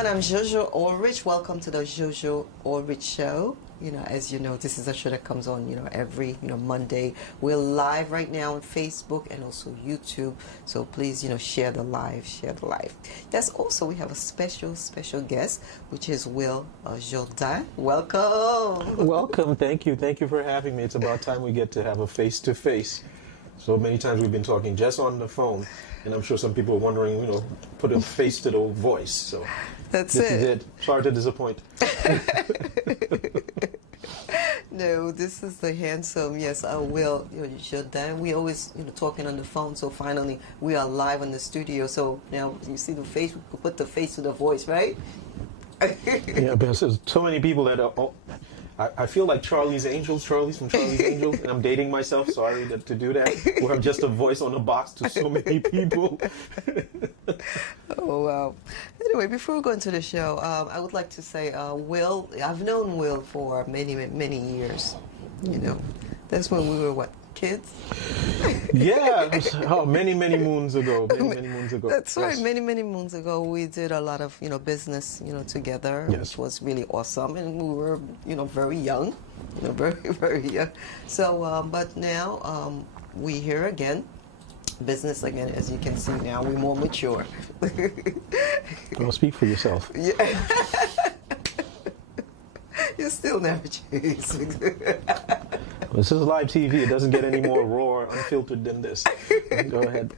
everyone. I'm Jojo Allrich. Welcome to the Jojo Allrich Show. As you know, this is a show that comes on, every, Monday. We're live right now on Facebook and also YouTube. So please, share the live, Yes, also we have a special guest, which is Will Jourdain. Welcome. Welcome. Thank you. Thank you for having me. It's about time we get to have a face-to-face. So many times we've been talking just on the phone, and I'm sure some people are wondering, put a face to the voice. So this is it. Sorry to disappoint. No, this is the handsome, yes, Will Jourdain. We always, talking on the phone. So finally, we are live in the studio. So now you see the face. We put the face to the voice, right? Yeah, because there's so many people that are. I feel like Charlie's from Charlie's Angels, and I'm dating myself, sorry to do that, where I'm just a voice on a box to so many people. Oh, wow. Anyway, before we go into the show, I would like to say, Will, I've known Will for many, many years, That's when we were, what, kids? Yeah, many moons ago. Many moons ago. That's right. Yes. Many moons ago, we did a lot of business together, yes, which was really awesome, and we were very young, very young. So, but now we here again, business again. As you can see now, we're more mature. Well, speak for yourself. Yeah. You still never change. This is live TV. It doesn't get any more raw, unfiltered than this. Go ahead.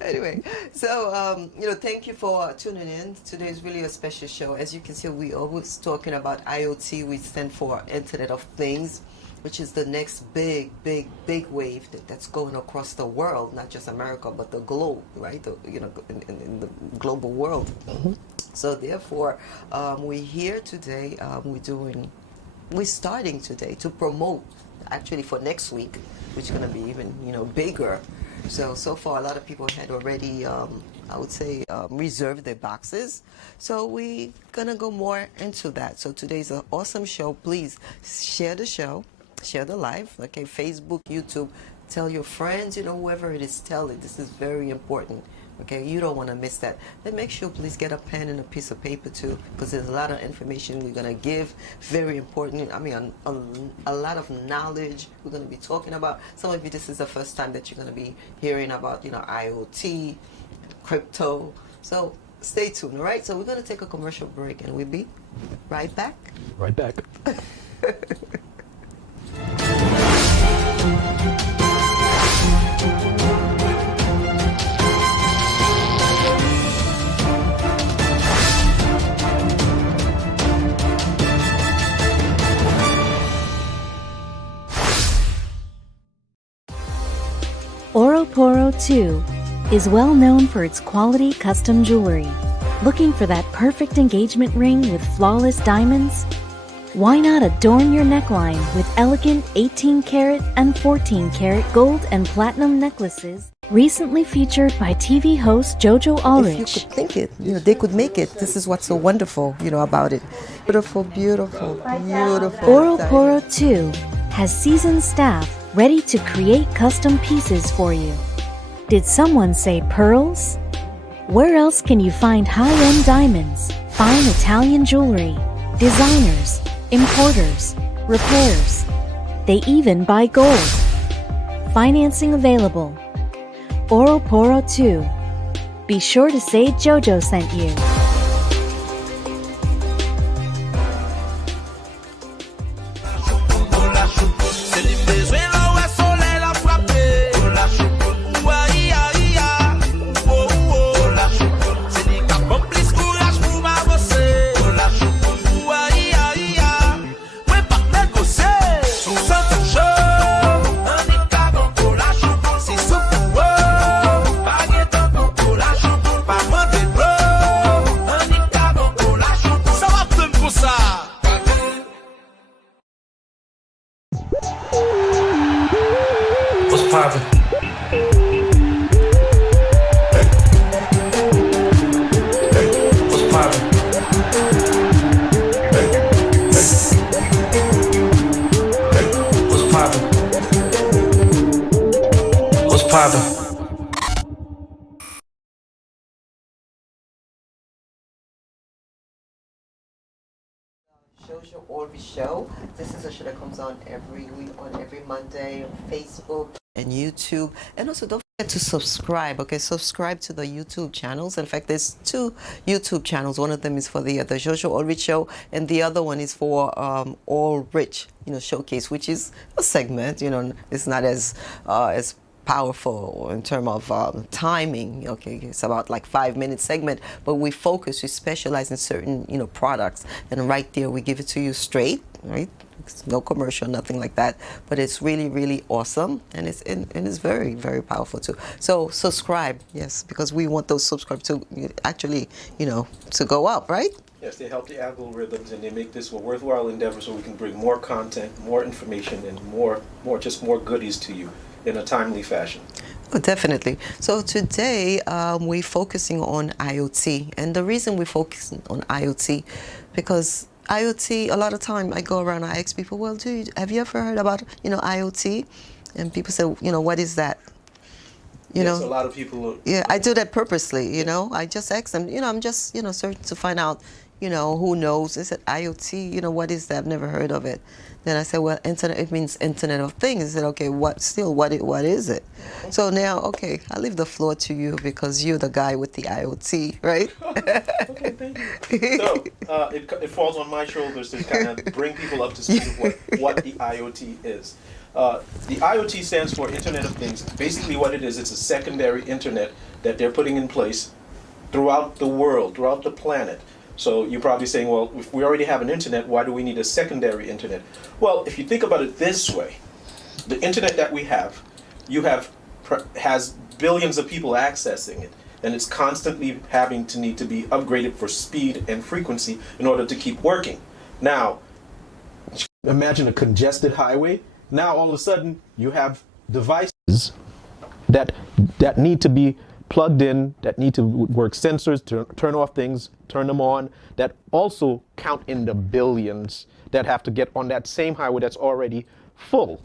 Anyway, so, thank you for tuning in. Today is really a special show. As you can see, we always talking about IoT. We stand for Internet of Things, which is the next big wave that's going across the world, not just America, but the globe, right? In the global world. Mm-hmm. So therefore, we're here today. We're starting today to promote, actually for next week, which is going to be even, bigger. So far, a lot of people had already, I would say, reserved their boxes. So we're going to go more into that. So today's an awesome show. Please share the show, share the live, okay, Facebook, YouTube. Tell your friends, whoever it is, tell it. This is very important. Okay, you don't want to miss that. Then make sure, please get a pen and a piece of paper too, because there's a lot of information we're going to give. Very important. I mean, a lot of knowledge we're going to be talking about. Some of you, this is the first time that you're going to be hearing about, IoT, crypto. So stay tuned, all right? So we're going to take a commercial break, and we'll be right back. Right back. Oroporo 2 is well known for its quality custom jewelry. Looking for that perfect engagement ring with flawless diamonds? Why not adorn your neckline with elegant 18-karat and 14-karat gold and platinum necklaces? Recently featured by TV host Jojo Allrich. If you could think it, they could make it. This is what's so wonderful, about it. Beautiful. Oroporo 2 has seasoned staff ready to create custom pieces for you. Did someone say pearls? Where else can you find high-end diamonds, fine Italian jewelry, designers, importers, repairs? They even buy gold. Financing available. Oroporo 2. Be sure to say Jojo sent you. What's poppin'? What's poppin'? What's poppin'? What's poppin'? Jojo Allrich Show. This is a show that comes on every week, on every Monday on Facebook and YouTube. And also don't forget to subscribe, okay? Subscribe to the YouTube channels. In fact, there's 2 YouTube channels. One of them is for the Jojo Allrich Show, and the other one is for Allrich, Showcase, which is a segment, it's not as powerful in terms of timing. Okay, it's about like 5-minute segment, but we specialize in certain products, and right there we give it to you straight, right? It's no commercial, nothing like that, but it's really awesome, and it's very, very powerful too. So subscribe, yes, because we want those subscribers to actually to go up, right? Yes, they help the algorithms, and they make this a worthwhile endeavor so we can bring more content, more information, and more goodies to you in a timely fashion. Oh, definitely. So today we're focusing on IoT, and the reason we're focusing on IoT because IoT, a lot of time I go around, I ask people, well, have you ever heard about IoT? And people say, what is that? Yes, a lot of people. Yeah, I do that purposely. I just ask them. I'm just searching to find out. Who knows? They said IoT. What is that? I've never heard of it. Then I said, well, internet. It means Internet of Things. I said, okay, what is it? So now, okay, I leave the floor to you because you're the guy with the IoT, right? Okay, thank you. So it falls on my shoulders to kind of bring people up to speed of what the IoT is. The IoT stands for Internet of Things. Basically what it is, it's a secondary internet that they're putting in place throughout the world, throughout the planet. So you're probably saying, well, if we already have an internet, why do we need a secondary internet? Well, if you think about it this way, the internet that we have, has billions of people accessing it, and it's constantly need to be upgraded for speed and frequency in order to keep working. Now, imagine a congested highway. Now all of a sudden you have devices that need to be plugged in, that need to work sensors to turn off things, turn them on, that also count in the billions that have to get on that same highway that's already full.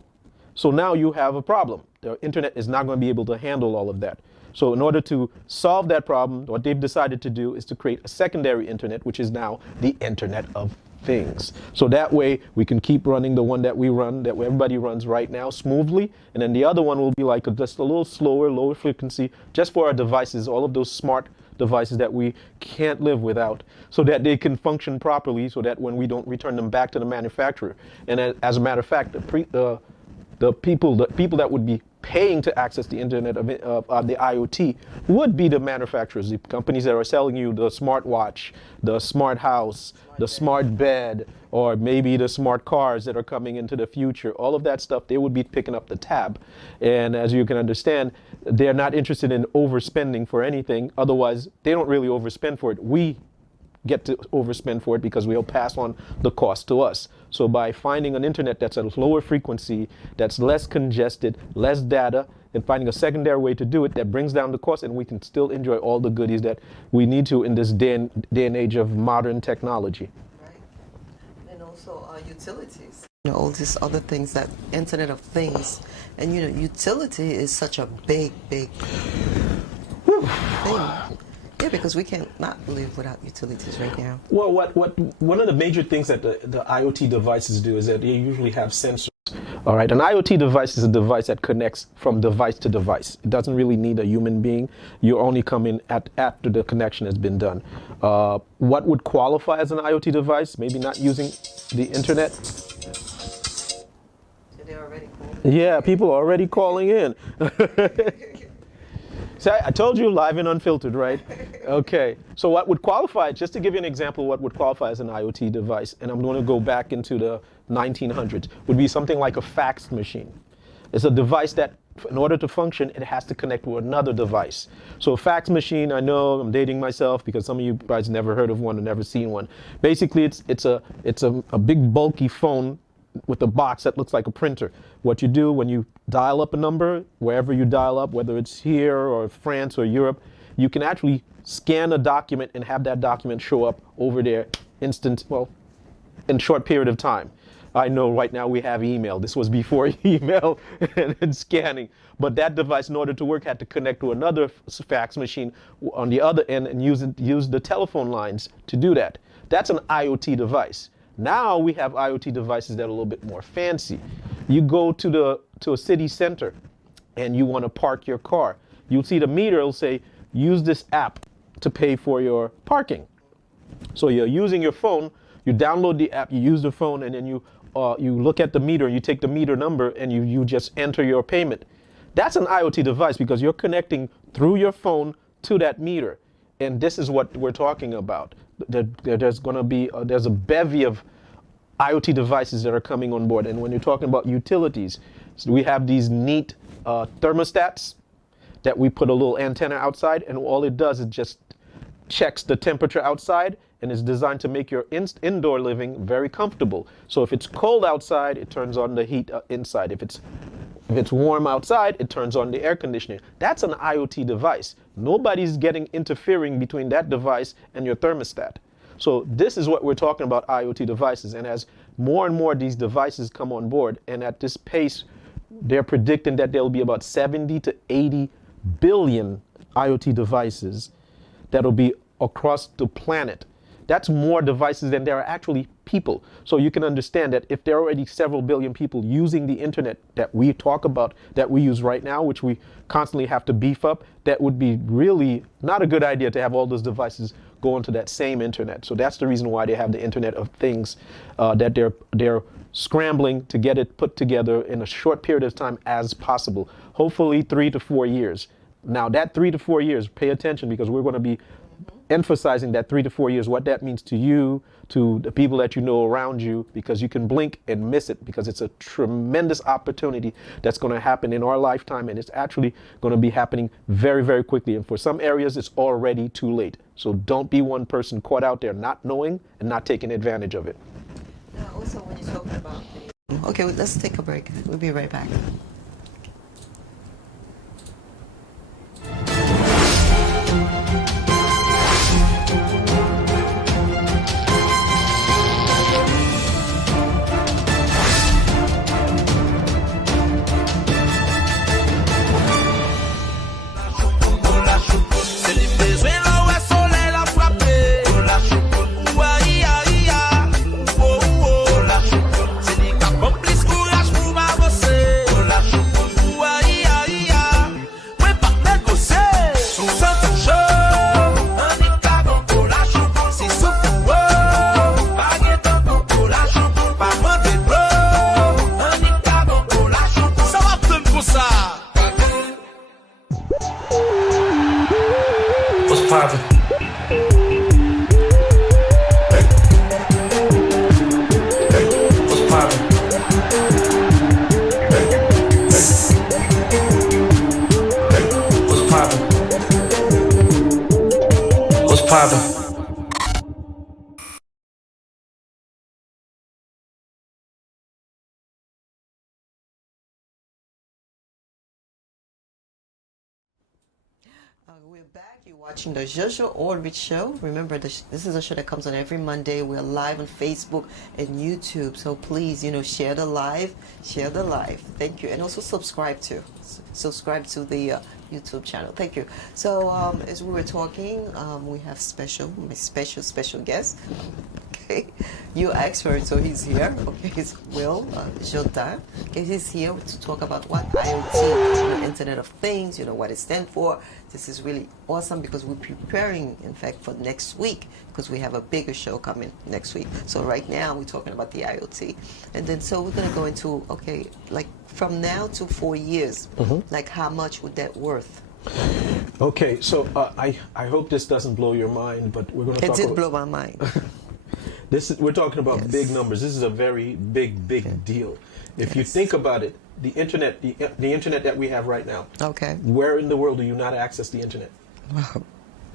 So now you have a problem. The internet is not going to be able to handle all of that. So in order to solve that problem, what they've decided to do is to create a secondary internet, which is now the Internet of Things. So that way we can keep running the one that we run, that everybody runs right now smoothly, and then the other one will be like just a little slower, lower frequency, just for our devices, all of those smart devices that we can't live without, so that they can function properly, so that when we don't return them back to the manufacturer. And as a matter of fact, the people that would be paying to access the internet of the IoT would be the manufacturers, the companies that are selling you the smartwatch, the smart house, the smart bed, or maybe the smart cars that are coming into the future. All of that stuff, they would be picking up the tab. And as you can understand, they're not interested in overspending for anything. Otherwise, they don't really overspend for it. We get to overspend for it because we'll pass on the cost to us. So by finding an internet that's at a lower frequency, that's less congested, less data, and finding a secondary way to do it that brings down the cost, and we can still enjoy all the goodies that we need to in this day and age of modern technology. Right. And also utilities. All these other things, that Internet of Things. And utility is such a big thing. Yeah, because we can't not live without utilities right now. Well, one of the major things that the IoT devices do is that they usually have sensors. All right, an IoT device is a device that connects from device to device. It doesn't really need a human being. You only come in after the connection has been done. What would qualify as an IoT device? Maybe not using the internet. So they're already calling. Yeah, people are already calling in. See, I told you, live and unfiltered, right? Okay, so what would qualify, just to give you an example, what would qualify as an IoT device, and I'm going to go back into the 1900s, would be something like a fax machine. It's a device that, in order to function, it has to connect with another device. So a fax machine, I know I'm dating myself because some of you guys never heard of one or never seen one. Basically, it's a big bulky phone with a box that looks like a printer. What you do when you dial up a number, wherever you dial up, whether it's here or France or Europe, you can actually scan a document and have that document show up over there in a short period of time. I know right now we have email. This was before email and scanning. But that device, in order to work, had to connect to another fax machine on the other end and use the telephone lines to do that. That's an IoT device. Now we have IoT devices that are a little bit more fancy. You go to a city center and you want to park your car. You'll see the meter will say, use this app to pay for your parking. So you're using your phone, you download the app, you use the phone, and then you look at the meter, you take the meter number, and you just enter your payment. That's an IoT device because you're connecting through your phone to that meter. And this is what we're talking about. There's going to be, there's a bevy of IoT devices that are coming on board. And when you're talking about utilities, so we have these neat thermostats that we put a little antenna outside, and all it does is just checks the temperature outside and is designed to make your indoor living very comfortable. So if it's cold outside, it turns on the heat inside. If it's warm outside, it turns on the air conditioning. That's an IoT device. Nobody's interfering between that device and your thermostat. So this is what we're talking about, IoT devices. And as more and more of these devices come on board, and at this pace, they're predicting that there'll be about 70 to 80 billion IoT devices that'll be across the planet. That's more devices than there are actually people. So you can understand that if there are already several billion people using the internet that we talk about, that we use right now, which we constantly have to beef up, that would be really not a good idea to have all those devices go onto that same internet. So that's the reason why they have the Internet of Things, that they're scrambling to get it put together in a short period of time as possible. Hopefully 3 to 4 years. Now that 3 to 4 years, pay attention, because we're going to be emphasizing that 3 to 4 years, what that means to you, to the people that you know around you, because you can blink and miss it, because it's a tremendous opportunity that's going to happen in our lifetime, and it's actually going to be happening very, very quickly. And for some areas, it's already too late. So don't be one person caught out there not knowing and not taking advantage of it. Now, also, when you're talking about okay, well, let's take a break. We'll be right back. What's poppin'? What's poppin'? What's poppin'? What's poppin'? We're back. You're watching the Jojo Allrich Show. Remember, this is a show that comes on every Monday. We're live on Facebook and YouTube. So please, share the live. Thank you. And also subscribe to the YouTube channel. Thank you. So as we were talking, we have my special guest. Okay, you expert, so he's here. Okay, he's Will Jotin. Okay, he's here to talk about what IoT, Internet of Things, what it stands for. This is really awesome because we're preparing, in fact, for next week, because we have a bigger show coming next week. So right now we're talking about the IoT, and then so we're going to go into like from now to 4 years, like how much would that worth? Okay, so I hope this doesn't blow your mind, but we're going to talk. It did blow my mind. We're talking about big numbers. This is a very big deal. If you think about it, the internet that we have right now. Okay. Where in the world do you not access the internet? Wow.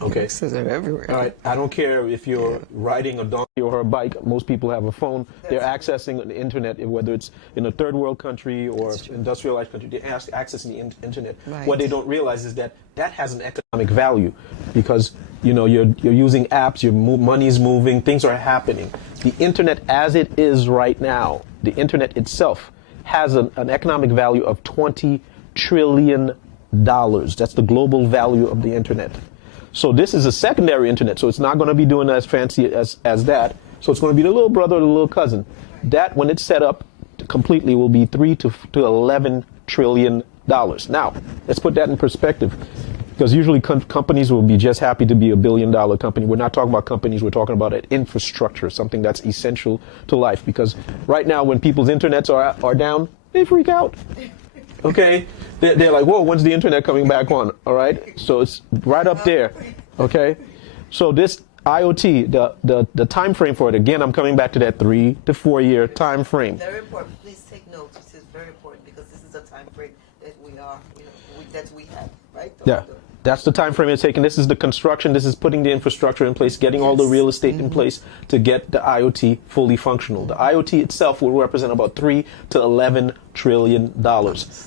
Okay. They're everywhere. All right. I don't care if you're riding a donkey or a bike. Most people have a phone. They're accessing the internet, whether it's in a third world country or industrialized country. They're accessing the internet. Right. What they don't realize is that has an economic value, because you're using apps. Your money's moving. Things are happening. The internet, as it is right now, the internet itself has an economic value of $20 trillion. That's the global value of the internet. So this is a secondary internet, so it's not going to be doing as fancy as that, So it's going to be the little brother or the little cousin. That, when it's set up completely, will be $3 to $11 trillion. Now, let's put that in perspective. Because usually companies will be just happy to be $1 billion company. We're not talking about companies, we're talking about an infrastructure, something that's essential to life. Because right now, when people's internets are down, they freak out. Okay? They're like, whoa, when's the internet coming back on? All right? So it's right up there. Okay? So this IoT, the time frame for it, again, I'm coming back to that 3 to 4 year time frame. Very important. Please take notes. This is very important because this is the time frame that we are, that we have, right? Yeah. That's the time frame it's taking. This is the construction. This is putting the infrastructure in place, getting all the real estate in place to get the IoT fully functional. The IoT itself will represent about $3 to $11 trillion.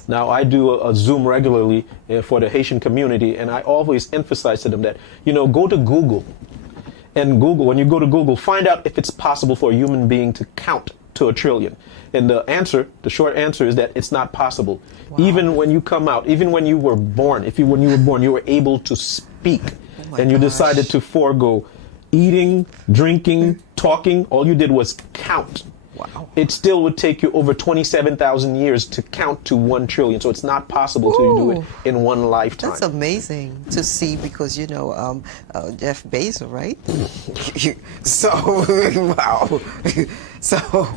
Now, I do a Zoom regularly for the Haitian community, and I always emphasize to them that, go to Google. And Google, when you go to Google, find out if it's possible for a human being to count to 1 trillion. And the short answer is that it's not possible. Wow. Even when you come out, even when you were born, when you were born, you were able to speak, and you decided to forego eating, drinking, talking. All you did was count. Wow. It still would take you over 27,000 years to count to 1 trillion. So it's not possible to do it in one lifetime. That's amazing to see because, Jeff Bezos, right? So, wow. So,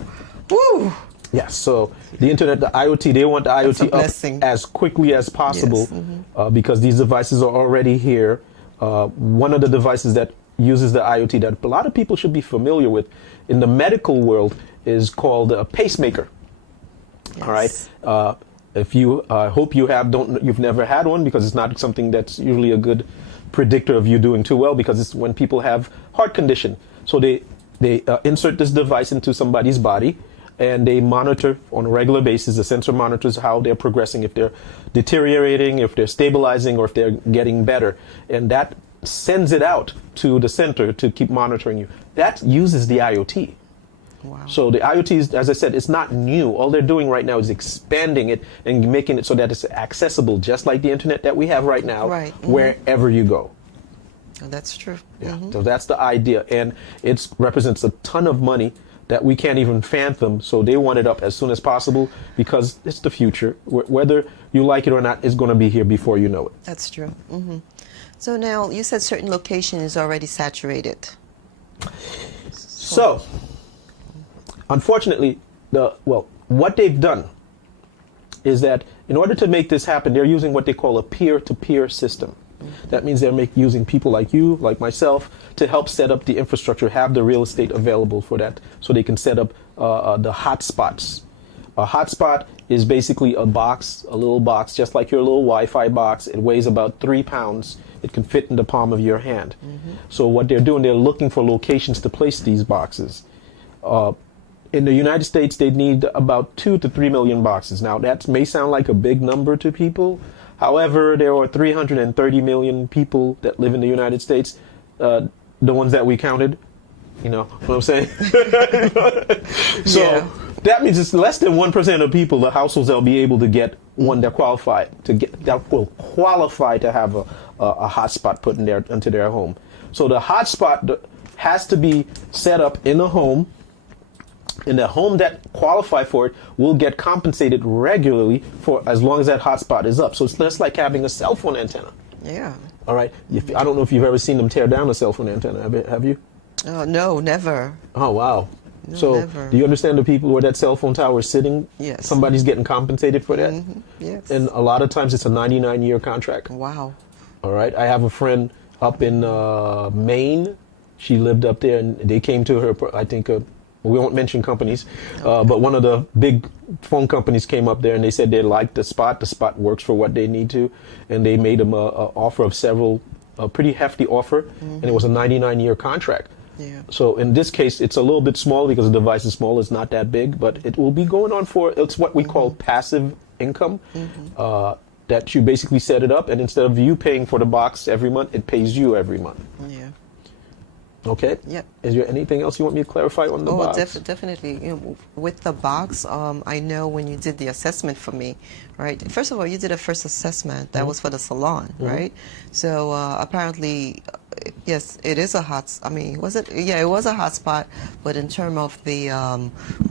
woo. Yes, so the internet, the IoT, they want the IoT up as quickly as possible. Yes. Because these devices are already here. One of the devices that uses the IoT that a lot of people should be familiar with in the medical world is called a pacemaker. Yes. All right. If you hope you've never had one because it's not something that's usually a good predictor of you doing too well because it's when people have heart condition. So they insert this device into somebody's body and they monitor on a regular basis. The sensor monitors how they're progressing, if they're deteriorating, if they're stabilizing, or if they're getting better. And that sends it out to the center to keep monitoring you. That uses the IoT. Wow. So the IoT is, as I said, it's not new. All they're doing right now is expanding it and making it so that it's accessible, just like the internet that we have right now, wherever you go. Oh, that's true. Yeah. So that's the idea. And it represents a ton of money that we can't even fathom. So they want it up as soon as possible because it's the future. Whether you like it or not, it's going to be here before you know it. That's true. So now you said certain location is already saturated. So, unfortunately, what they've done is that in order to make this happen, they're using what they call a peer-to-peer system. That means they're using people like you, like myself, to help set up the infrastructure, have the real estate available for that, so they can set up the hotspots. A hotspot is basically a little box, just like your little Wi-Fi box. It weighs about 3 pounds. It can fit in the palm of your hand. So what they're doing, they're looking for locations to place these boxes. In the United States, they need about 2 to 3 million boxes. Now, that may sound like a big number to people. However, there are 330 million people that live in the United States, the ones that we counted. You know what I'm saying? So that means it's less than 1% of people, the households, that will be able to get one that will qualify to have a hotspot put into their home. So the hotspot has to be set up in a home. And the home that qualify for it will get compensated regularly for as long as that hotspot is up. So it's just like having a cell phone antenna. Yeah. All right. I don't know if you've ever seen them tear down a cell phone antenna. Have you? Oh, no, never. Oh, wow. No, so never. Do you understand the people where that cell phone tower is sitting? Yes. Somebody's getting compensated for that? Yes. And a lot of times it's a 99-year contract. Wow. All right. I have a friend up in Maine. She lived up there, and they came to her, I think, we won't mention companies, but one of the big phone companies came up there and they said they liked the spot. The spot works for what they need to, and they made them an offer of a pretty hefty offer, and it was a 99-year contract. Yeah. So in this case, it's a little bit small because the device is small. It's not that big, but it will be going on it's what we call passive income, that you basically set it up, and instead of you paying for the box every month, it pays you every month. Yeah. Okay. Yep. Is there anything else you want me to clarify on the box? Definitely. With the box, I know when you did the assessment for me, right? First of all, you did a first assessment that was for the salon, right? So apparently, yes, it is a hot. I mean, was it? Yeah, it was a hot spot. But in terms of the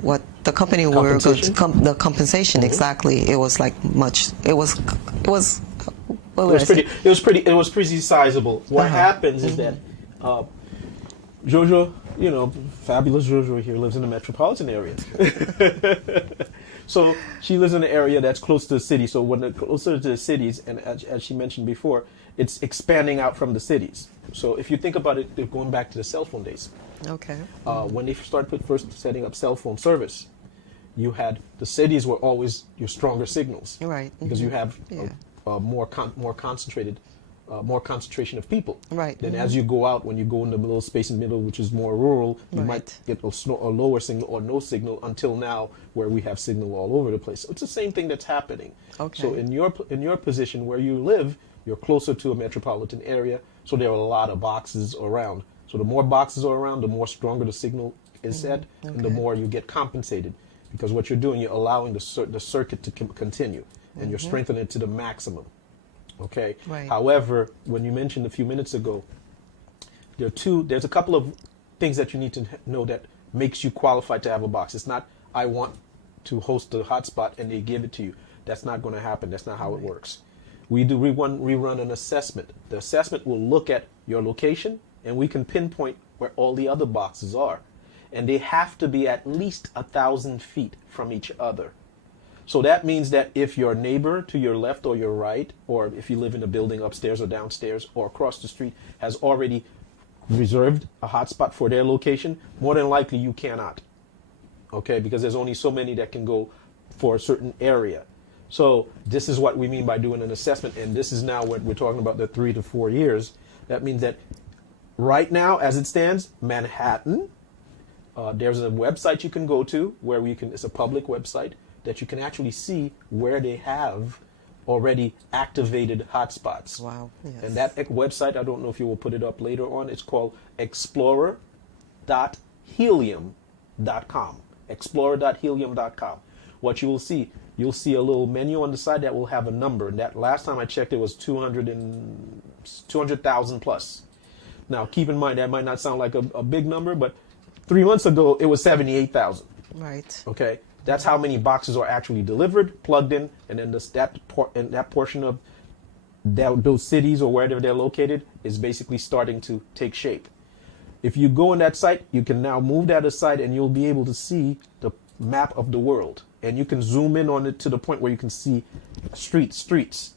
what the company were going to the compensation exactly, it was like much. It was. What would I say? It was pretty sizable. What happens is that Jojo, fabulous Jojo here lives in the metropolitan area. So she lives in an area that's close to the city. So when they're closer to the cities, and as she mentioned before, it's expanding out from the cities. So if you think about it, they're going back to the cell phone days. Okay. When they started first setting up cell phone service, you had the cities were always your stronger signals, Right. Because you have more concentrated. More concentration of people. Right. Then as you go out, when you go in the little space in the middle, which is more rural, you might get a lower signal or no signal until now, where we have signal all over the place. So it's the same thing that's happening. Okay. So in your position where you live, you're closer to a metropolitan area, so there are a lot of boxes around. So the more boxes are around, the more stronger the signal is set, and the more you get compensated. Because what you're doing, you're allowing the circuit to continue, and you're strengthening it to the maximum. Okay. Right. However, when you mentioned a few minutes ago, there's a couple of things that you need to know that makes you qualified to have a box. It's not, I want to host a hotspot and they give it to you. That's not going to happen. That's not how it works. We run an assessment. The assessment will look at your location, and we can pinpoint where all the other boxes are. And they have to be at least 1,000 feet from each other. So that means that if your neighbor to your left or your right, or if you live in a building upstairs or downstairs or across the street, has already reserved a hotspot for their location, more than likely you cannot. Okay, because there's only so many that can go for a certain area. So this is what we mean by doing an assessment, and this is now what we're talking about, the 3 to 4 years. That means that right now, as it stands, Manhattan, there's a website you can go to where it's a public website, that you can actually see where they have already activated hotspots. Wow. Yes. And that website, I don't know if you will put it up later on, it's called explorer.helium.com. Explorer.helium.com. What you will see, you'll see a little menu on the side that will have a number. And that last time I checked, it was 200,000 plus. Now, keep in mind, that might not sound like a big number, but 3 months ago, it was 78,000. Right. Okay. That's how many boxes are actually delivered, plugged in, and then that portion of those cities or wherever they're located is basically starting to take shape. If you go on that site, you can now move that aside, and you'll be able to see the map of the world. And you can zoom in on it to the point where you can see streets.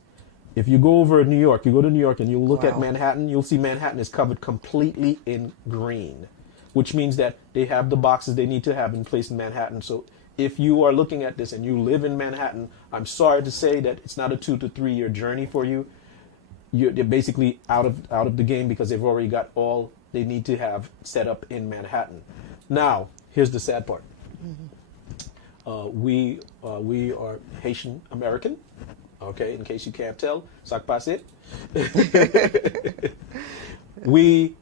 If you go over New York, you go to New York and you look at Manhattan, you'll see Manhattan is covered completely in green, which means that they have the boxes they need to have in place in Manhattan. So if you are looking at this and you live in Manhattan, I'm sorry to say that it's not a 2 to 3 year journey for you. They're basically out of the game, because they've already got all they need to have set up in Manhattan. Now, here's the sad part. We are Haitian American. Okay, in case you can't tell, sac passe. We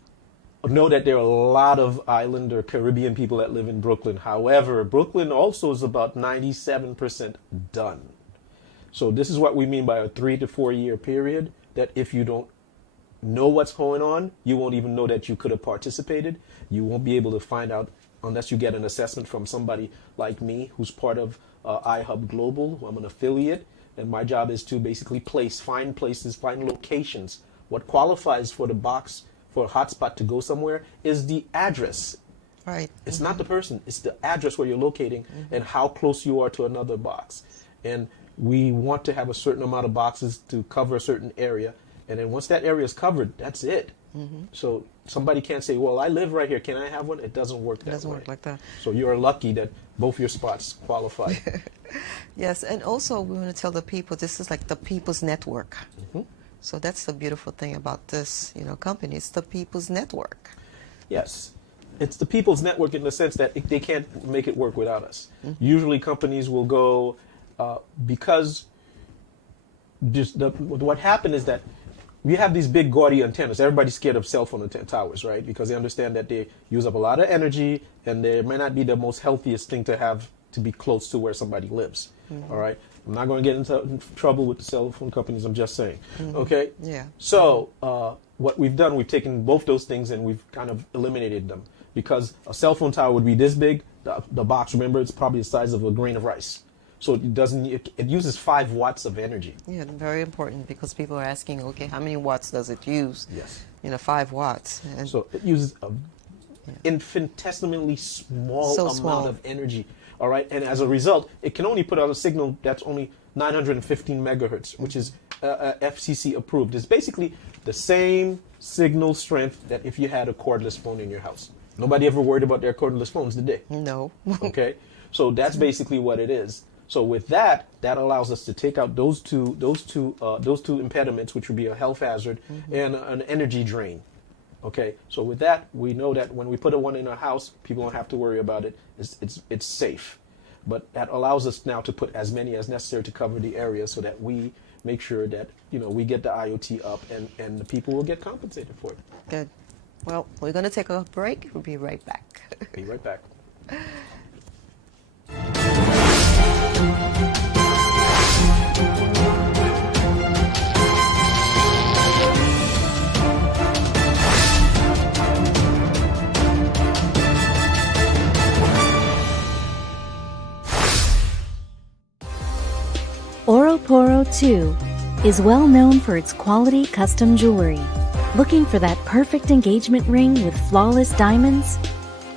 know that there are a lot of island or Caribbean people that live in Brooklyn. However, Brooklyn also is about 97% done. So this is what we mean by a 3 to 4 year period, that if you don't know what's going on, you won't even know that you could have participated. You won't be able to find out unless you get an assessment from somebody like me, who's part of iHub Global, who I'm an affiliate. And my job is to basically find places, find locations. What qualifies for the box, for a hotspot to go somewhere, is the address. Right. It's not the person, it's the address where you're locating and how close you are to another box. And we want to have a certain amount of boxes to cover a certain area. And then once that area is covered, that's it. So somebody can't say, well, I live right here, can I have one? It doesn't work that way. It doesn't work like that. So you're lucky that both your spots qualify. Yes, and also we want to tell the people this is like the people's network. So that's the beautiful thing about this, company. It's the people's network. Yes. It's the people's network in the sense that they can't make it work without us. Usually companies will go, because what happened is that we have these big gaudy antennas. Everybody's scared of cell phone towers, right? Because they understand that they use up a lot of energy, and they may not be the most healthiest thing to have to be close to where somebody lives. All right. I'm not going to get into trouble with the cell phone companies. I'm just saying. Okay. Yeah. So what we've done, we've taken both those things and we've kind of eliminated them, because a cell phone tower would be this big. The box, remember, it's probably the size of a grain of rice. So it uses 5 watts of energy. Yeah, very important, because people are asking, okay, how many watts does it use? Yes. 5 watts. And So it uses a infinitesimally small amount of energy. All right. And as a result, it can only put out a signal that's only 915 megahertz, which is FCC approved. It's basically the same signal strength that if you had a cordless phone in your house. Nobody ever worried about their cordless phones, did they? No. Okay. So that's basically what it is. So with that allows us to take out those two impediments, which would be a health hazard and an energy drain. Okay. So with that, we know that when we put one in our house, people don't have to worry about it. It's safe. But that allows us now to put as many as necessary to cover the area, so that we make sure that we get the IoT up and the people will get compensated for it. Good. Well, we're going to take a break. We'll be right back. Be right back. Oroporo 2 is well known for its quality custom jewelry. Looking for that perfect engagement ring with flawless diamonds?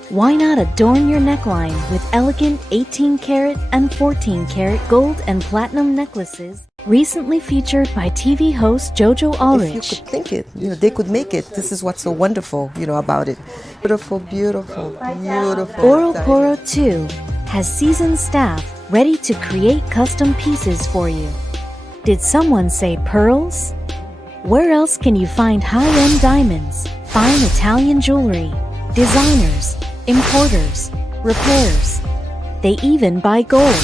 Why not adorn your neckline with elegant 18-karat and 14-karat gold and platinum necklaces? Recently featured by TV host Jojo Allrich. If you could think it, they could make it. This is what's so wonderful, about it. Beautiful, beautiful, beautiful. Oroporo 2 has seasoned staff ready to create custom pieces for you. Did someone say pearls? Where else can you find high-end diamonds, fine Italian jewelry, designers, importers, repairs? They even buy gold.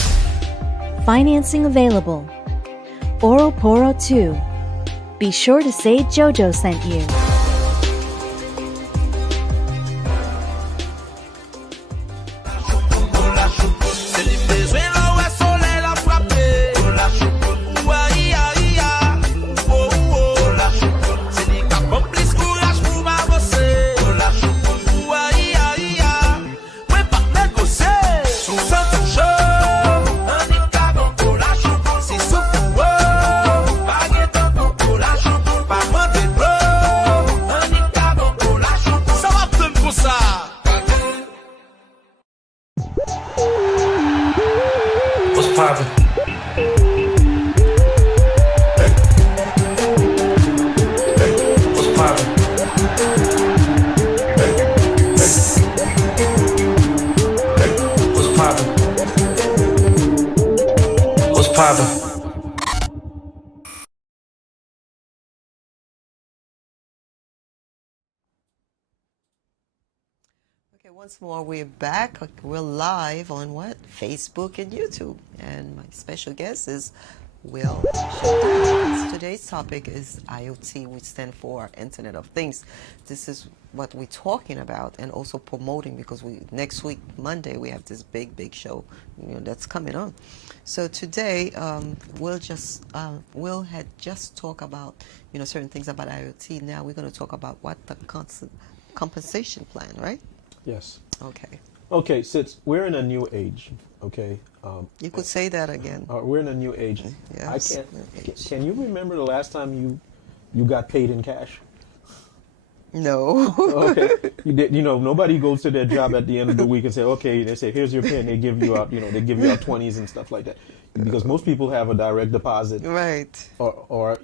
Financing available. Oroporo 2. Be sure to say Jojo sent you. What's poppin'? What's poppin'? What's poppin'? What's poppin'? Okay, once more, we're back. We're live on what? Facebook and YouTube. And my special guest is Will Shepard. Today's topic is IoT, which stands for Internet of Things. This is what we're talking about and also promoting, because next week, Monday, we have this big show that's coming on. So today, Will had just talked about certain things about IoT. Now we're going to talk about what the compensation plan, right? Yes. Okay. Okay, since we're in a new age, okay. You could say that again. We're in a new age. Yes. Can you remember the last time you got paid in cash? No. Okay. You did. Nobody goes to their job at the end of the week and say, okay, they say, here's your pay, and they give you out, they give you out 20s and stuff like that. Because most people have a direct deposit. Right. Or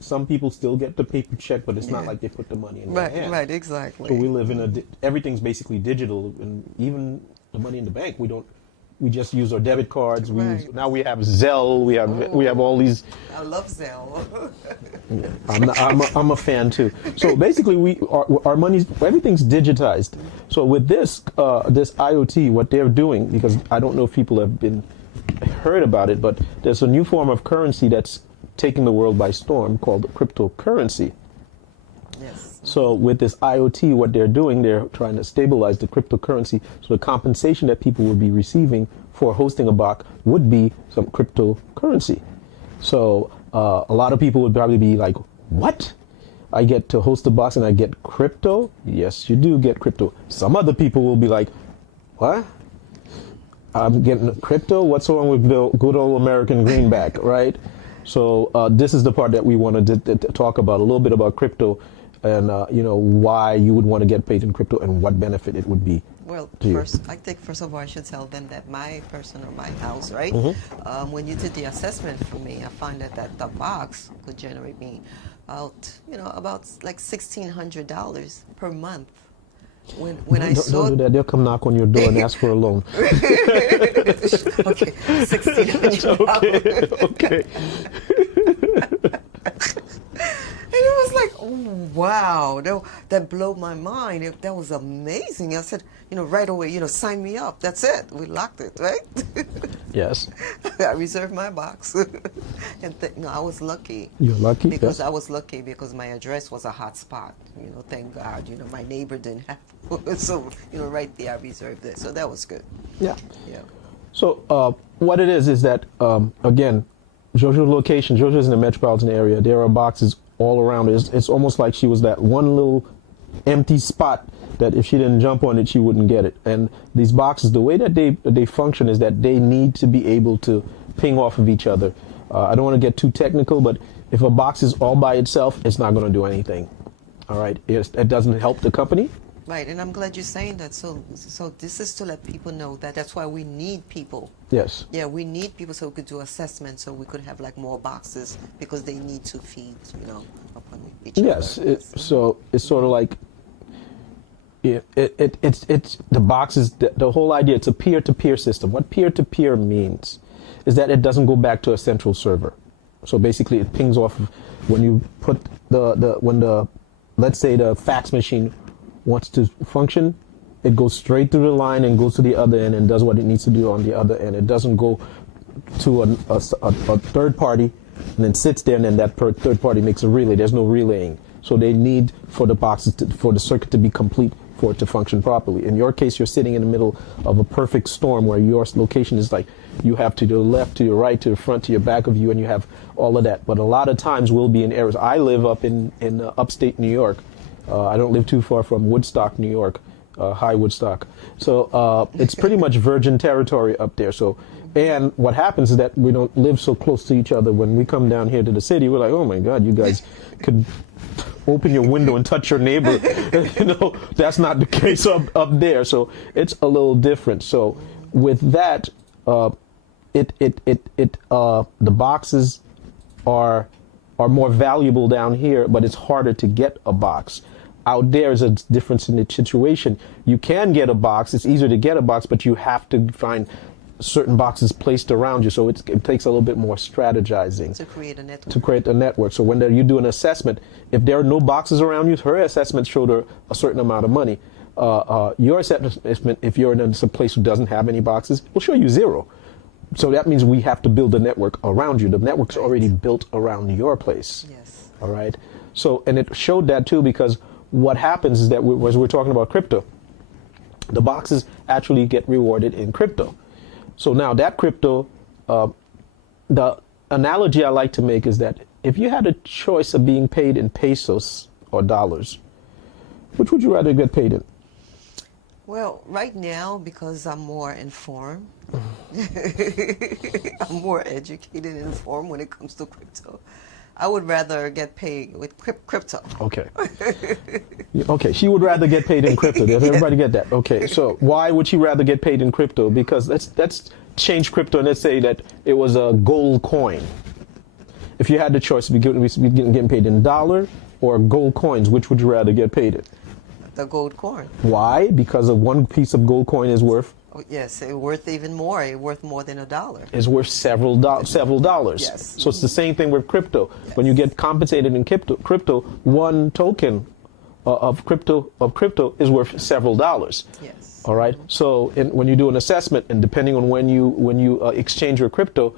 some people still get the paper check, but it's not like they put the money in their hand. Right, exactly. So we live in everything's basically digital, and even the money in the bank, we just use our debit cards. Now we have Zelle. We have all these. I love Zelle. I'm a fan too. So basically, our money's everything's digitized. So with this IoT, what they're doing, because I don't know if people have heard about it, but there's a new form of currency that's taking the world by storm called cryptocurrency. Yes. So with this IoT, what they're doing, they're trying to stabilize the cryptocurrency. So the compensation that people would be receiving for hosting a box would be some cryptocurrency. So a lot of people would probably be like, what? I get to host a box and I get crypto? Yes, you do get crypto. Some other people will be like, what? I'm getting crypto? What's wrong with the good old American greenback, right? So this is the part that we want to talk about, a little bit about crypto and, why you would want to get paid in crypto and what benefit it would be. Well, to you. I think first of all, I should tell them that my house, right? When you did the assessment for me, I found that the box could generate me about like $1,600 per month. When I saw don't do that, they'll come knock on your door and ask for a loan. Okay, $1,600. Okay. And it was like, oh, wow, that blew my mind. That was amazing. I said, right away, sign me up. That's it. We locked it, right? Yes. I reserved my box. And I was lucky. You're lucky? Because yes. I was lucky because my address was a hot spot. Thank God. My neighbor didn't have one. So, right there, I reserved it. So that was good. Yeah. Yeah. So what it is that, again, Jojo's location, Jojo's in the metropolitan area. There are boxes all around. It's almost like she was that one little empty spot that if she didn't jump on it, she wouldn't get it. And these boxes, the way that they function is that they need to be able to ping off of each other. I don't want to get too technical, but if a box is all by itself, it's not going to do anything. All right? It doesn't help the company. Right, and I'm glad you're saying that. So this is to let people know that that's why we need people. Yes. Yeah, we need people so we could do assessments, so we could have like more boxes because they need to feed, upon each other. Yes. So it's sort of like it's the boxes. The whole idea. It's a peer-to-peer system. What peer-to-peer means is that it doesn't go back to a central server. So basically, it pings off of when you put let's say the fax machine wants to function, it goes straight through the line and goes to the other end and does what it needs to do on the other end. It doesn't go to a third party and then sits there and then that third party makes a relay. There's no relaying. So they need for the boxes for the circuit to be complete for it to function properly. In your case, you're sitting in the middle of a perfect storm where your location is like you have to the left, to your right, to the front, to your back of you, and you have all of that. But a lot of times we'll be in areas. I live up in upstate New York. I don't live too far from Woodstock, New York, High Woodstock. So it's pretty much virgin territory up there. So, and what happens is that we don't live so close to each other. When we come down here to the city, we're like, oh my God, you guys could open your window and touch your neighbor. That's not the case up there. So it's a little different. So with that, the boxes are more valuable down here, but it's harder to get a box. Out there is a difference in the situation. You can get a box. It's easier to get a box, but you have to find certain boxes placed around you. So it takes a little bit more strategizing to create a network. To create a network. So when you do an assessment, if there are no boxes around you, her assessment showed her a certain amount of money. Your assessment, if you're in some place who doesn't have any boxes, will show you zero. So that means we have to build a network around you. The network's already built around your place. Yes. All right. So, and it showed that too, because what happens is that as we're talking about crypto, the boxes actually get rewarded in crypto. So now that crypto, the analogy I like to make is that if you had a choice of being paid in pesos or dollars, which would you rather get paid in? Well, right now, because I'm more informed, I'm more educated and informed when it comes to crypto, I would rather get paid with crypto. Okay. Okay, she would rather get paid in crypto. Does everybody get that? Okay, so why would she rather get paid in crypto? Because let's change crypto and let's say that it was a gold coin. If you had the choice to be getting paid in dollar or gold coins, which would you rather get paid in? The gold coin. Why? Because of one piece of gold coin is worth? Oh, yes, it's worth even more. It's worth more than $1. It's worth several dollars. Yes. So it's the same thing with crypto. Yes. When you get compensated in crypto, one token of crypto is worth several dollars. Yes. All right. So when you do an assessment, and depending on when you exchange your crypto,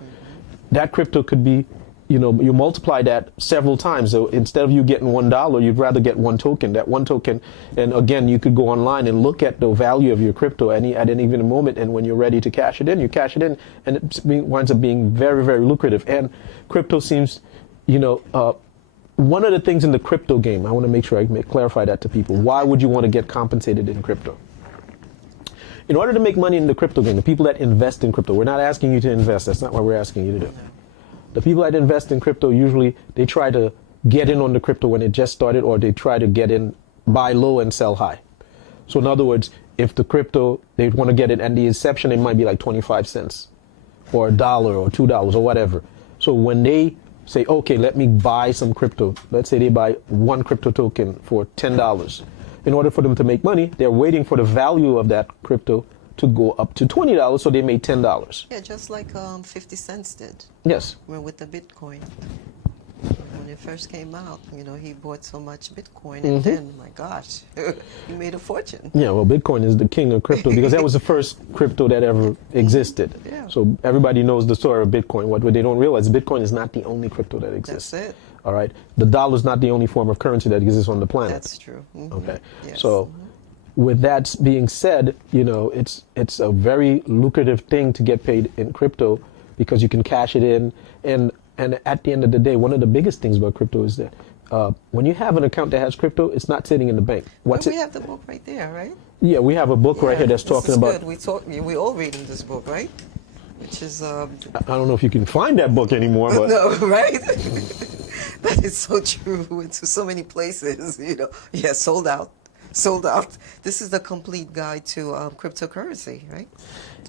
that crypto could be you multiply that several times. So instead of you getting $1, you'd rather get one token. That one token, and again, you could go online and look at the value of your crypto at any given moment. And when you're ready to cash it in, you cash it in, and it winds up being very, very lucrative. And crypto seems, one of the things in the crypto game, I want to make sure I clarify that to people. Why would you want to get compensated in crypto? In order to make money in the crypto game, the people that invest in crypto, we're not asking you to invest. That's not what we're asking you to do. The people that invest in crypto, usually they try to get in on the crypto when it just started, or they try to get in, buy low and sell high. So in other words, if the crypto, they want to get it, and the inception, it might be like 25 cents or $1 or $2 or whatever. So when they say, okay, let me buy some crypto, let's say they buy one crypto token for $10. In order for them to make money, they're waiting for the value of that crypto to go up to $20, so they made $10. Yeah, just like 50 cents did. Yes. Well, with the Bitcoin. When it first came out, he bought so much Bitcoin, and then, my gosh, he made a fortune. Yeah, well, Bitcoin is the king of crypto because that was the first crypto that ever existed. Yeah. So everybody knows the story of Bitcoin. What they don't realize, Bitcoin is not the only crypto that exists. That's it. All right. The dollar is not the only form of currency that exists on the planet. That's true. Okay. Yes. So, with that being said, it's a very lucrative thing to get paid in crypto because you can cash it in, and at the end of the day, one of the biggest things about crypto is that when you have an account that has crypto, it's not sitting in the bank. We have the book right there, right? Yeah, we have a book right here that's talking about. Good. We all reading this book, right? Which is. I don't know if you can find that book anymore, but no, right? That is so true. We went to so many places, Yeah, sold out. This is the complete guide to cryptocurrency, right?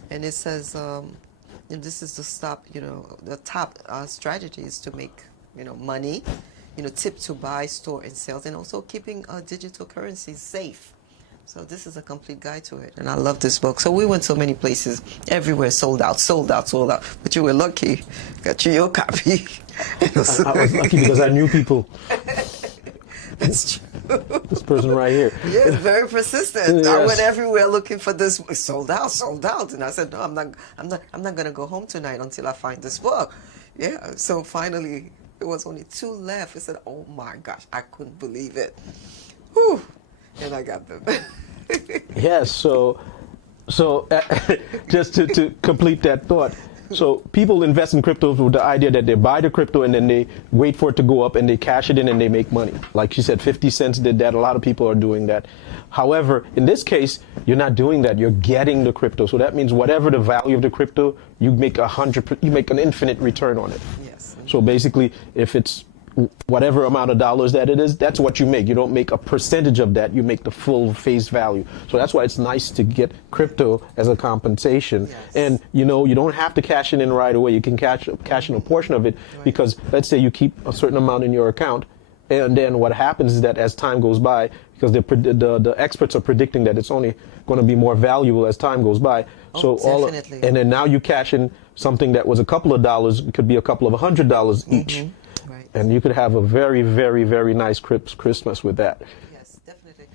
And it says, this is the top strategies to make, money, tip to buy, store, and sell, and also keeping digital currencies safe. So this is a complete guide to it, and I love this book. So we went so many places, everywhere, sold out. But you were lucky, got you your copy. I was lucky because I knew people. That's true. This person right here. Yes, very persistent. Yes. I went everywhere looking for this. Sold out, and I said, no, I'm not going to go home tonight until I find this book. Yeah. So finally, there was only 2 left. I said, oh my gosh, I couldn't believe it. Whew. And I got them. Yes. So just to complete that thought. So people invest in crypto with the idea that they buy the crypto and then they wait for it to go up and they cash it in and they make money. Like she said, 50 cents did that. A lot of people are doing that. However, in this case, you're not doing that. You're getting the crypto. So that means whatever the value of the crypto, you make an infinite return on it. Yes. So basically, if it's whatever amount of dollars that it is, that's what you make. You don't make a percentage of that. You make the full face value. So that's why it's nice to get crypto as a compensation. Yes. And you don't have to cash it in right away. You can cash in a portion of it because let's say you keep a certain amount in your account, and then what happens is that as time goes by, because the experts are predicting that it's only going to be more valuable as time goes by. Definitely. And then now you cash in something that was a couple of dollars, it could be a couple of $100 each. Right. And you could have a very, very, very nice Christmas with that. Yes, definitely.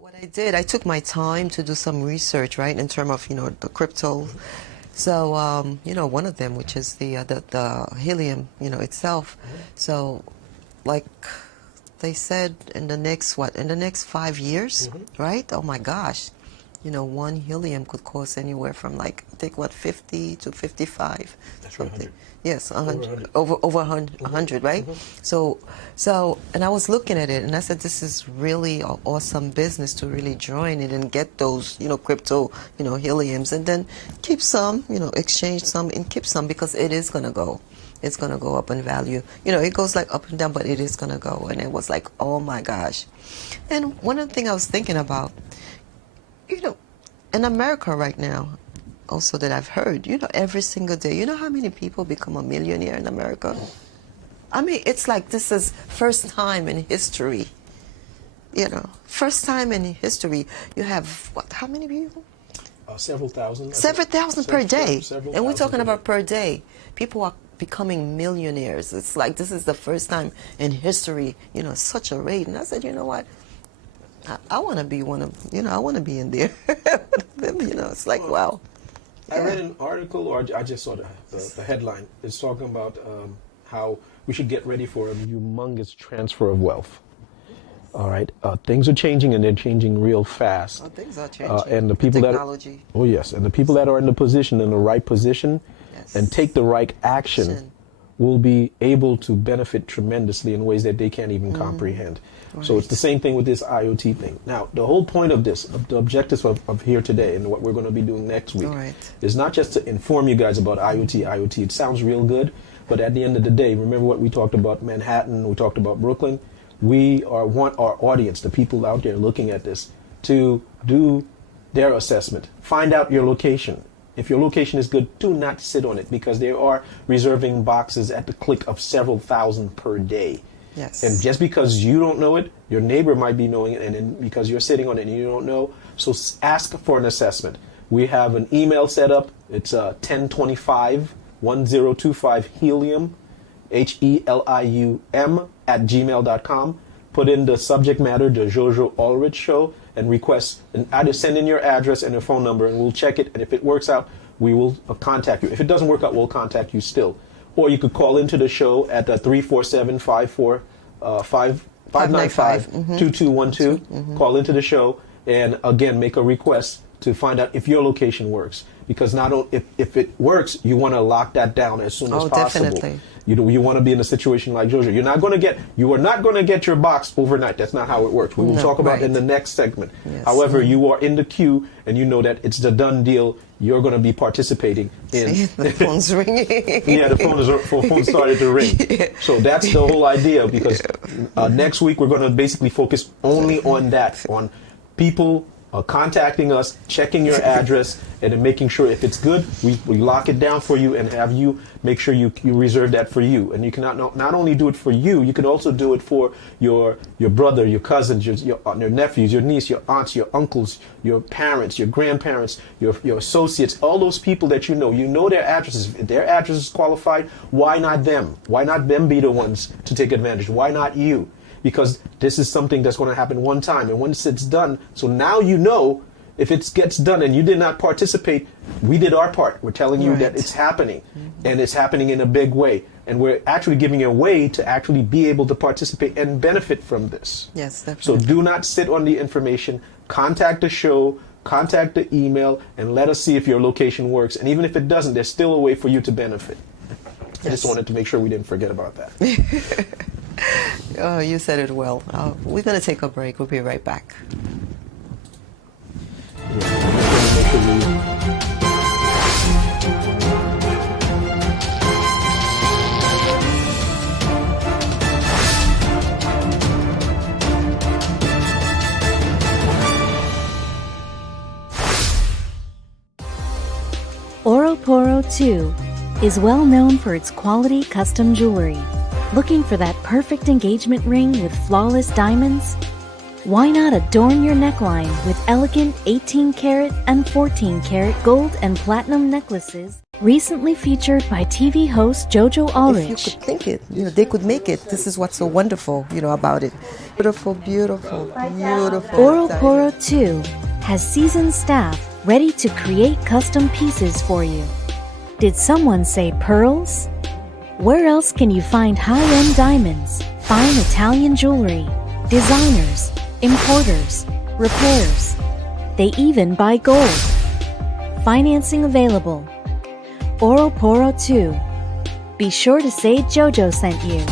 What I did, I took my time to do some research, right, in terms of, the crypto. So, one of them, which is the helium, itself. So, like they said, in the next 5 years, right? Oh my gosh. One helium could cost anywhere from 50 to 55. That's something. 100. Yes, 100, over 100, right? So, and I was looking at it, and I said, this is really an awesome business to really join it and get those, crypto, heliums, and then keep some, exchange some and keep some, because it is going to go. It's going to go up in value. It goes up and down, but it is going to go. And it was like, oh my gosh. And one of the things I was thinking about, in America right now, also that I've heard, every single day, how many people become a millionaire in America? I mean, it's like this is first time in history. First time in history, you have, how many people? Several thousand. Several thousand per day. And we're talking about per per day. People are becoming millionaires. It's like this is the first time in history, such a rate. And I said, you know what? I want to be one of, I want to be in there. It's like, wow. I read an article, or I just saw the headline. It's talking about how we should get ready for a humongous transfer of wealth. All right, things are changing, and they're changing real fast. Oh, things are changing. And the people technology. oh yes, and the people that are in the right position, Yes. and take the right action, will be able to benefit tremendously in ways that they can't even comprehend. So it's the same thing with this IoT thing. Now, the whole point of this, the objectives of here today and what we're going to be doing next week, is not just to inform you guys about IoT. It sounds real good, but at the end of the day, remember what we talked about Manhattan, we talked about Brooklyn. We want our audience, the people out there looking at this, to do their assessment. Find out your location. If your location is good, do not sit on it, because they are reserving boxes at the click of several thousand per day. Yes. And just because you don't know it, your neighbor might be knowing it, and then because you're sitting on it and you don't know, so ask for an assessment. We have an email set up. It's 1025-1025 helium, HELIUM @gmail.com. Put in the subject matter, the Jojo Allrich Show, and request, and either send in your address and your phone number, and we'll check it. And if it works out, we will contact you. If it doesn't work out, we'll contact you still. Or you could call into the show at 347-595-2212. Call into the show and again make a request to find out if your location works. Because not only if it works, you want to lock that down as soon as possible. Definitely. You want to be in a situation like Jojo. You are not going to get your box overnight. That's not how it works. We will talk about it in the next segment. Yes. However, you are in the queue and you know that it's the done deal. You're going to be participating in. See, the phone's ringing. Yeah, the phone started to ring. Yeah. So that's the whole idea, because next week we're going to basically focus only on that, on people contacting us, checking your address, and then making sure if it's good, we lock it down for you and have you make sure you reserve that for you. And you can not only do it for you, you can also do it for your brother, your cousins, your nephews, your niece, your aunts, your uncles, your parents, your grandparents, your associates, all those people that you know their addresses. If their address is qualified, why not them? Why not them be the ones to take advantage? Why not you? Because this is something that's going to happen one time, and once it's done, so now you know if it gets done and you did not participate, we did our part. We're telling you that it's happening, and it's happening in a big way, and we're actually giving you a way to actually be able to participate and benefit from this. Yes, definitely. So do not sit on the information. Contact the show, contact the email, and let us see if your location works. And even if it doesn't, there's still a way for you to benefit. I just wanted to make sure we didn't forget about that. Oh, you said it well. We're going to take a break. We'll be right back. Oroporo 2 is well known for its quality custom jewelry. Looking for that perfect engagement ring with flawless diamonds? Why not adorn your neckline with elegant 18-karat and 14-karat gold and platinum necklaces? Recently featured by TV host Jojo Allrich. If you could think it, they could make it. This is what's so wonderful, about it. Beautiful, beautiful, beautiful. Oroporo 2 has seasoned staff ready to create custom pieces for you. Did someone say pearls? Where else can you find high-end diamonds, fine Italian jewelry, designers, importers, repairs? They even buy gold. Financing available. Oroporo 2. Be sure to say Jojo sent you.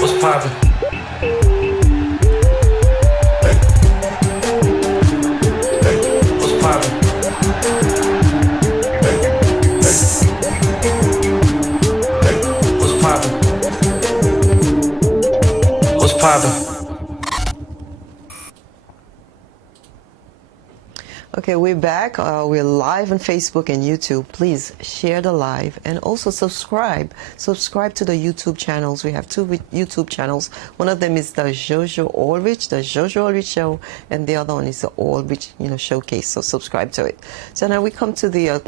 What's poppin'? What's poppin'? poppin'? Okay, we're back. We're live on Facebook and YouTube. Please share the live and also subscribe. Subscribe to the YouTube channels. We have two YouTube channels. One of them is the Jojo Allrich, the Jojo Allrich Show, and the other one is the Allrich, Showcase. So subscribe to it. So now we come to the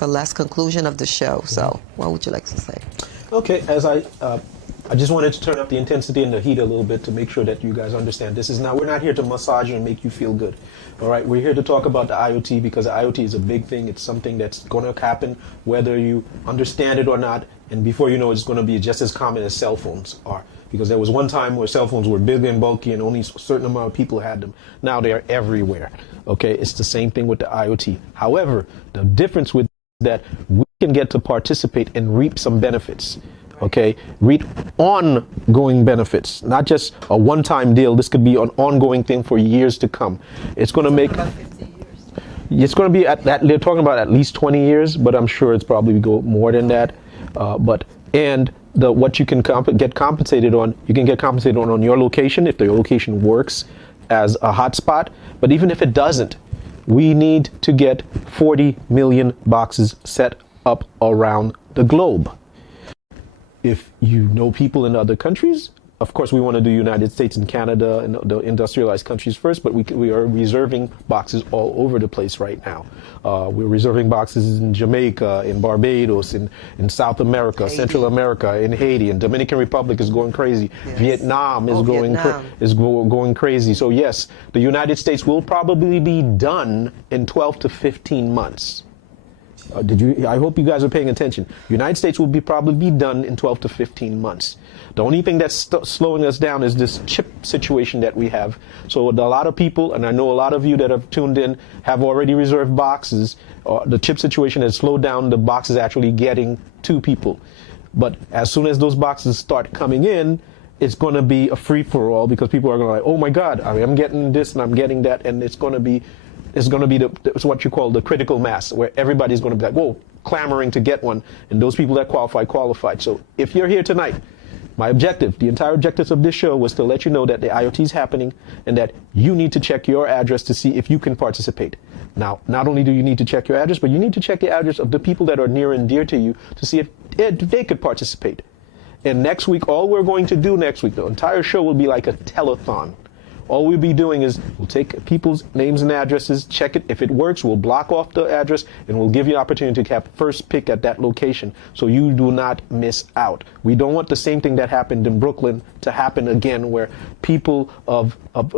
last conclusion of the show. So what would you like to say? Okay, as I just wanted to turn up the intensity and the heat a little bit to make sure that you guys understand. We're not here to massage you and make you feel good. All right, we're here to talk about the IoT because the IoT is a big thing. It's something that's going to happen whether you understand it or not. And before you know it, it's going to be just as common as cell phones are. Because there was one time where cell phones were big and bulky and only a certain amount of people had them. Now they are everywhere. Okay, it's the same thing with the IoT. However, the difference with that, we can get to participate and reap some benefits. Okay, reap ongoing benefits, not just a one-time deal. This could be an ongoing thing for years to come. It's going to make, it's going to be they're talking about at least 20 years, but I'm sure it's probably go more than that. What you can get compensated on, you can get compensated on your location if your location works as a hotspot. But even if it doesn't, we need to get 40 million boxes set up around the globe. If you know people in other countries, of course, we want to do United States and Canada and the industrialized countries first, but we are reserving boxes all over the place right now. We're reserving boxes in Jamaica, in Barbados, in South America, Haiti. Central America, in Haiti, and Dominican Republic is going crazy. Yes. Vietnam is going crazy. So yes, the United States will probably be done in 12 to 15 months. I hope you guys are paying attention. United States will probably be done in 12 to 15 months. The only thing that's slowing us down is this chip situation that we have. So a lot of people, and I know a lot of you that have tuned in, have already reserved boxes. The chip situation has slowed down the boxes actually getting to people. But as soon as those boxes start coming in, it's going to be a free-for-all because people are going to like, oh my God, I'm getting this and I'm getting that, and it's going to be it's what you call the critical mass, where everybody's going to be like, whoa, clamoring to get one, and those people that qualified. So if you're here tonight, my objective, the entire objectives of this show was to let you know that the IoT is happening and that you need to check your address to see if you can participate. Now, not only do you need to check your address, but you need to check the address of the people that are near and dear to you to see if they could participate. And next week, all we're going to do next week, the entire show will be like a telethon. All we'll be doing is we'll take people's names and addresses, check it. If it works, we'll block off the address and we'll give you an opportunity to have first pick at that location so you do not miss out. We don't want the same thing that happened in Brooklyn to happen again, where people of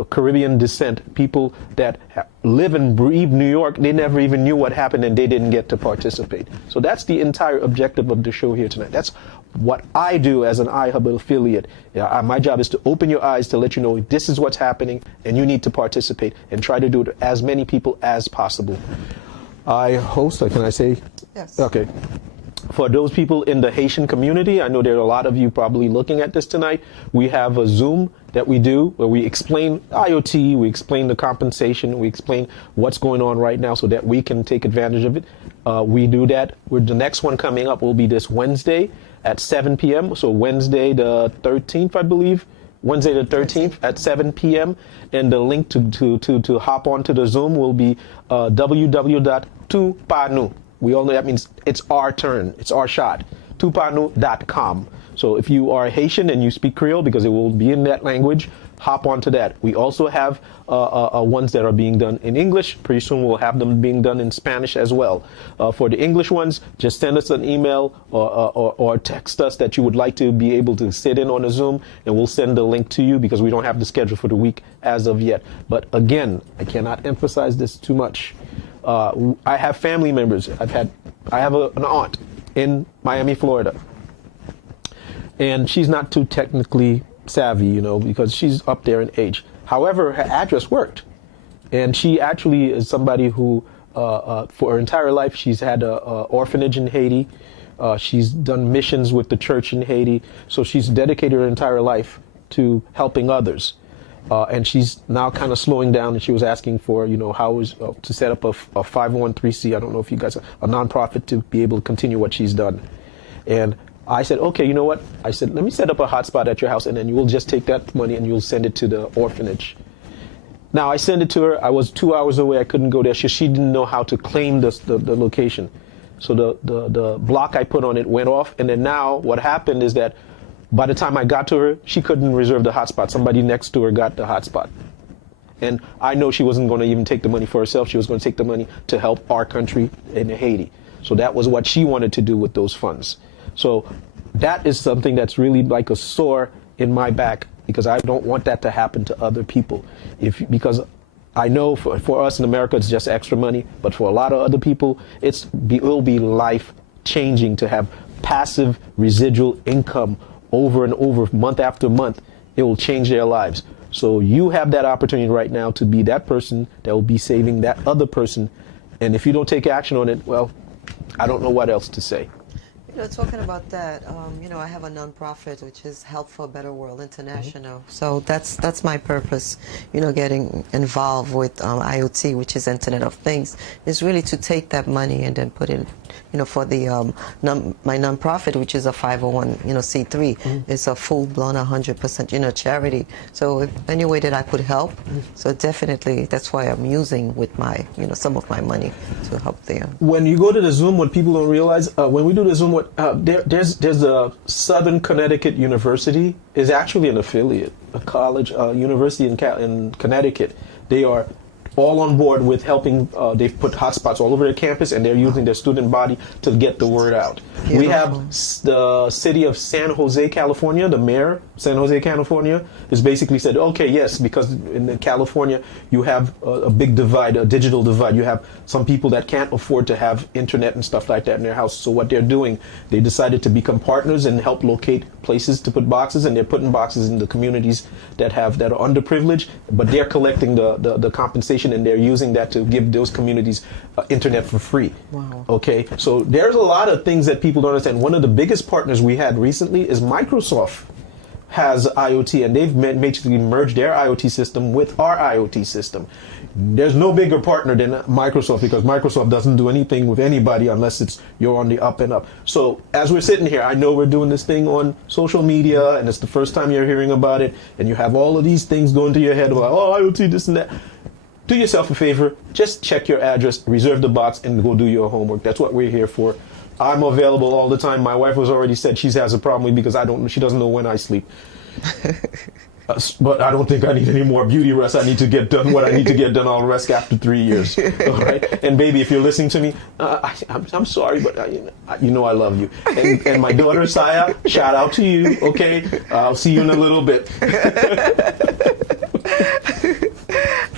Caribbean descent, people that live and breathe New York, they never even knew what happened and they didn't get to participate. So that's the entire objective of the show here tonight. That's what I do as an iHub affiliate. My job is to open your eyes to let you know this is what's happening and you need to participate and try to do it to as many people as possible. I host, can I say? Yes. Okay. For those people in the Haitian community, I know there are a lot of you probably looking at this tonight. We have a Zoom that we do where we explain IoT, we explain the compensation, we explain what's going on right now so that we can take advantage of it. We do that. The next one coming up will be this Wednesday at 7 p.m. So Wednesday the 13th, I believe. Wednesday the 13th at 7 p.m. And the link to hop onto the Zoom will be www.tupanu. We all know that means it's our turn. It's our shot. Tupanu.com. So if you are Haitian and you speak Creole, because it will be in that language, hop onto that. We also have ones that are being done in English. Pretty soon we'll have them being done in Spanish as well. For the English ones, just send us an email or text us that you would like to be able to sit in on a Zoom, and we'll send the link to you because we don't have the schedule for the week as of yet. But again, I cannot emphasize this too much. I have family members. I have an aunt in Miami, Florida, and she's not too technically savvy, because she's up there in age. However, her address worked, and she actually is somebody who, for her entire life, she's had an orphanage in Haiti. She's done missions with the church in Haiti, so she's dedicated her entire life to helping others. And she's now kind of slowing down, and she was asking for, how is to set up a 501c. I don't know if you guys are a nonprofit to be able to continue what she's done. And I said, okay, you know what? I said, let me set up a hotspot at your house, and then you will just take that money and you'll send it to the orphanage. Now, I sent it to her. I was 2 hours away. I couldn't go there. She didn't know how to claim the location. So the block I put on it went off. And then now what happened is that by the time I got to her, she couldn't reserve the hotspot. Somebody next to her got the hotspot. And I know she wasn't going to even take the money for herself. She was going to take the money to help our country in Haiti. So that was what she wanted to do with those funds. So that is something that's really like a sore in my back, because I don't want that to happen to other people. Because I know for us in America, it's just extra money, but for a lot of other people, it will be life-changing to have passive residual income over and over, month after month. It will change their lives. So you have that opportunity right now to be that person that will be saving that other person. And if you don't take action on it, well, I don't know what else to say. You know, talking about that, you know, I have a nonprofit which is Help for a Better World International. So that's my purpose, you know, getting involved with IoT, which is Internet of Things, is really to take that money and then put it, you know, for the my nonprofit, which is a 501, you know, C3. It's a full-blown 100%, you know, charity. So if any way that I could help, so definitely that's why I'm using with my, you know, some of my money to help them. When you go to the Zoom, what people don't realize, when we do the Zoom, there's a Southern Connecticut University is actually an affiliate, a college, university in Connecticut. They are all on board with helping. They've put hotspots all over their campus, and they're using their student body to get the word out. Beautiful. We have the city of San Jose, California. The mayor, San Jose, California, has basically said, okay, yes, because in California you have a big divide, a digital divide. You have some people that can't afford to have internet and stuff like that in their house. So what they're doing, they decided to become partners and help locate places to put boxes, and they're putting boxes in the communities that are underprivileged, but they're collecting the compensation, and they're using that to give those communities internet for free. Wow. Okay, so there's a lot of things that people don't understand. One of the biggest partners we had recently is Microsoft has IoT, and they've basically merged their IoT system with our IoT system. There's no bigger partner than Microsoft, because Microsoft doesn't do anything with anybody unless you're on the up and up. So as we're sitting here, I know we're doing this thing on social media, and it's the first time you're hearing about it, and you have all of these things going to your head about, oh, IoT, this and that. Do yourself a favor, just check your address, reserve the box, and go do your homework. That's what we're here for. I'm available all the time. My wife has already said she has a problem with me because she doesn't know when I sleep. But I don't think I need any more beauty rest. I need to get done what I need to get done. I'll rest after 3 years. All right? And baby, if you're listening to me, I'm sorry, but you know I love you. And my daughter, Saya, shout out to you, okay? I'll see you in a little bit.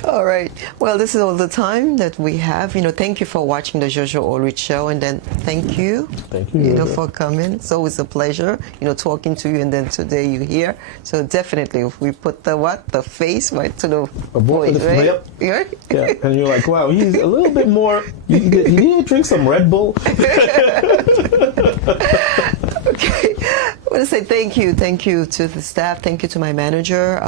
All right. Well, this is all the time that we have. You know, thank you for watching the Jojo Allrich Show, and then thank you, you know, for coming. It's always a pleasure, you know, talking to you, and then today you're here. So definitely, if we put the face right to the voice, right? Yep. Yeah, and you're like, wow, he's a little bit more. You need to drink some Red Bull. Okay. I want to say thank you to the staff, thank you to my manager,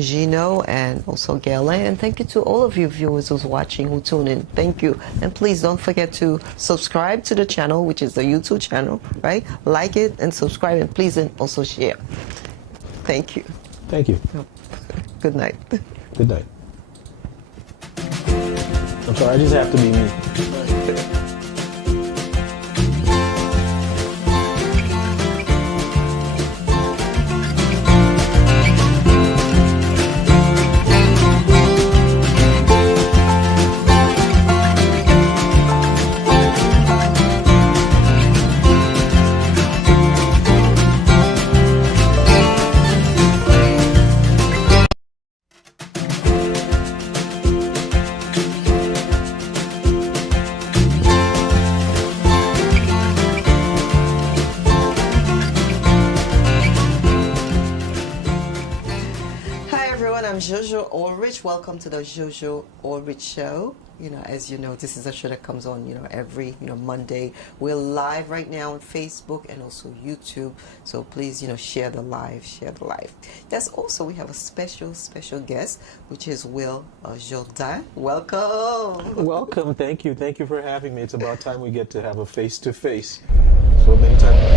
Gino, and also Gaila, and thank you to all of you viewers who's watching, who tune in. Thank you. And please don't forget to subscribe to the channel, which is the YouTube channel, right? Like it and subscribe, and please also share. Thank you. Thank you. Good night. Good night. I'm sorry, I just have to be me. I'm Jojo Allrich. Welcome to the Jojo Allrich Show. You know, as you know, this is a show that comes on, you know, every, Monday. We're live right now on Facebook and also YouTube. So please, share the live, That's also, we have a special guest, which is Will Jourdain. Welcome. Welcome. Thank you. Thank you for having me. It's about time we get to have a face-to-face. So many times.